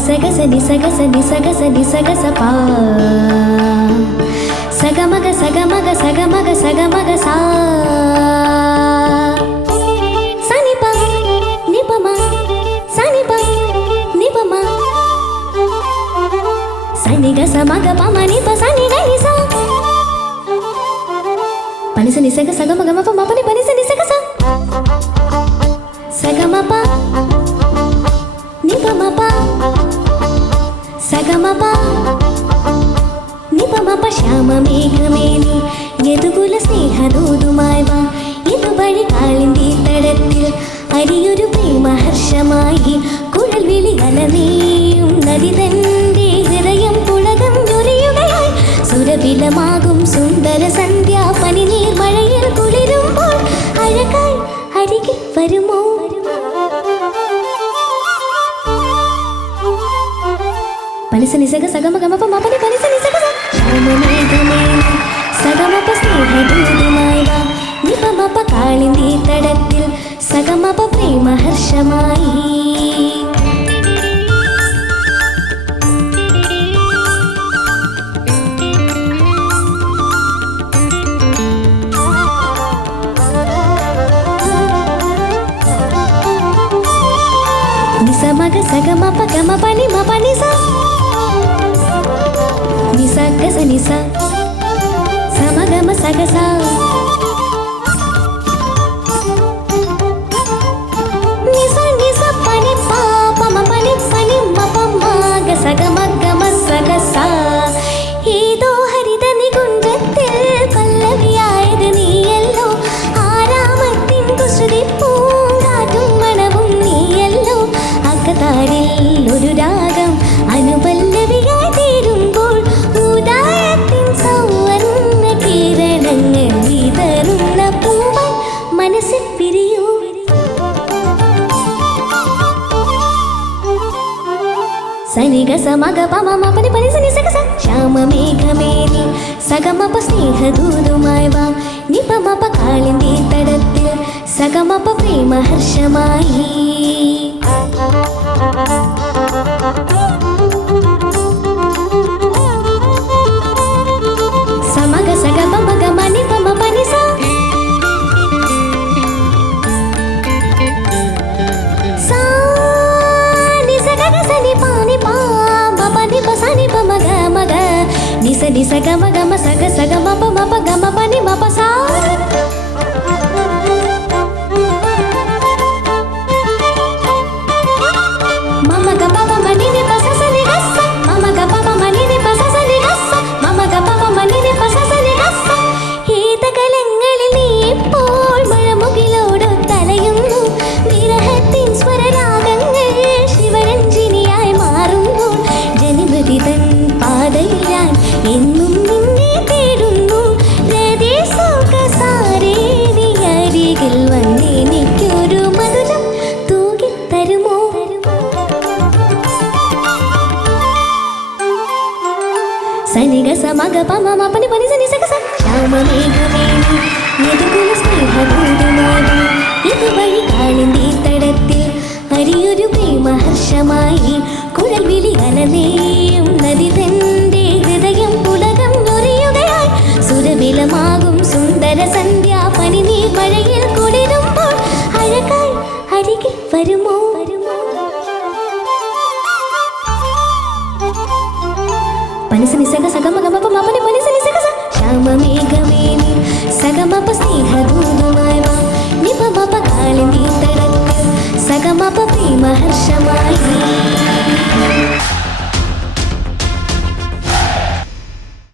నిసగస పా సగమగ సగమగ సగమగ సగమగ సా సనిప నిపమ సనిప నిపమ సనిగ సమగ పమ నిప సనిగ నిస పనిస నిసగ సగమగ మప మపని పనిస నిసగ స సగమప నిపమప సగమప നിപമപ ശ്യാമമേഘമേനി യദുകുല സ്നേഹദൂതുമായി വാ ഇതുവഴി കാളിന്തി തടത്തിൽ അരിയൊരു പ്രേമഹർഷമായി കുഴൽ വിളി അലനീയും നദി തന്റെ ഹൃദയം പുളകം ഞൊറിയുകയായി സുരവിലമാകും സുന്ദര സന്ധ്യ പനിനീർ മഴയിൽ കുളിരുമ്പോൾ അഴകായി അരികിൽ വരുമോ പനിസ നിസഗ സഗമഗമപ മപനി പനിസ നിസഗ ശ്യാമമേഘമേനി സഗമപ സ്നേഹദൂതുമായി വാ നിപമപ കാളിന്തി തടത്തിൽ സഗമപ പ്രേമഹർഷമായി നിസമഗ സഗമപ ഗമപ നിമപ നിസ నిస గస నిస సమగమ సగస నిస నిస పని పాపమ పని పని మప మగ సగమ గమ సగస ഏതോ ഹരിതനി കുഞ്ചത്തിൽ പല്ലവിയായത് നീയല്ലോ ആരാമത്തിൻ കുസൃതി പൂങ്കാറ്റും മണവും നീയല്ലോ അകതാരിൽ ഒരു രാഗം അനുപല്ലവിയായി തീരുമ്പോൾ ഉദായത്തിൻ സൗവർണ്ണ കിരണങ്ങൾ വിതറുന്ന പൂവായി മനസ്സിൽ പിരിയൂ സനിഗ സമഗ പമ മപനി പനി സനി സഗ സ ശ്യാമമേഘമേനി സഗമപ സ്നേഹദൂതുമായി വാ നിപമപ കാളിന്തി തടത്തിൽ സഗമപ പ്രേമഹർഷമായി സമഗ സഗമ മഗ മനി പമ പനി സ സാ നി സഗ ഗ സ നി പ നി പ മ പ നി പ സ നി പ മഗ മഗ നി സ നി സ ഗ മ ഗ മ സ ഗ സ ഗ മ പ മ പ ഗ മ പ നി മ പ സ എന്നും നിന്നെ തേടുന്നു അരികിൽ വന്നെനിക്കൊരു മധുരം തൂകിത്തരുമോ സനിഗ സമഗ പമ മപനി പനി സനി സഗ സ ശ്യാമമേഘമേനി യദുകുല സ്നേഹദൂതുമായി ഇതുവഴി കാളിന്തി തടത്തിൽ അരിയൊരു പ്രേമഹർഷമായി കുഴൽ വിളി അലനേയും നദി തന്റെ ഹൃദയം പുളകം ഞൊറിയുകയായി സുരവിലമാകും സുന്ദര സന്ധ്യ പനിനീർ മഴയിൽ കുളിരുമ്പോൾ അഴകായി അരികിൽ വരുമോ പനിസ നിസഗ സഗമ ഗമപ മപനി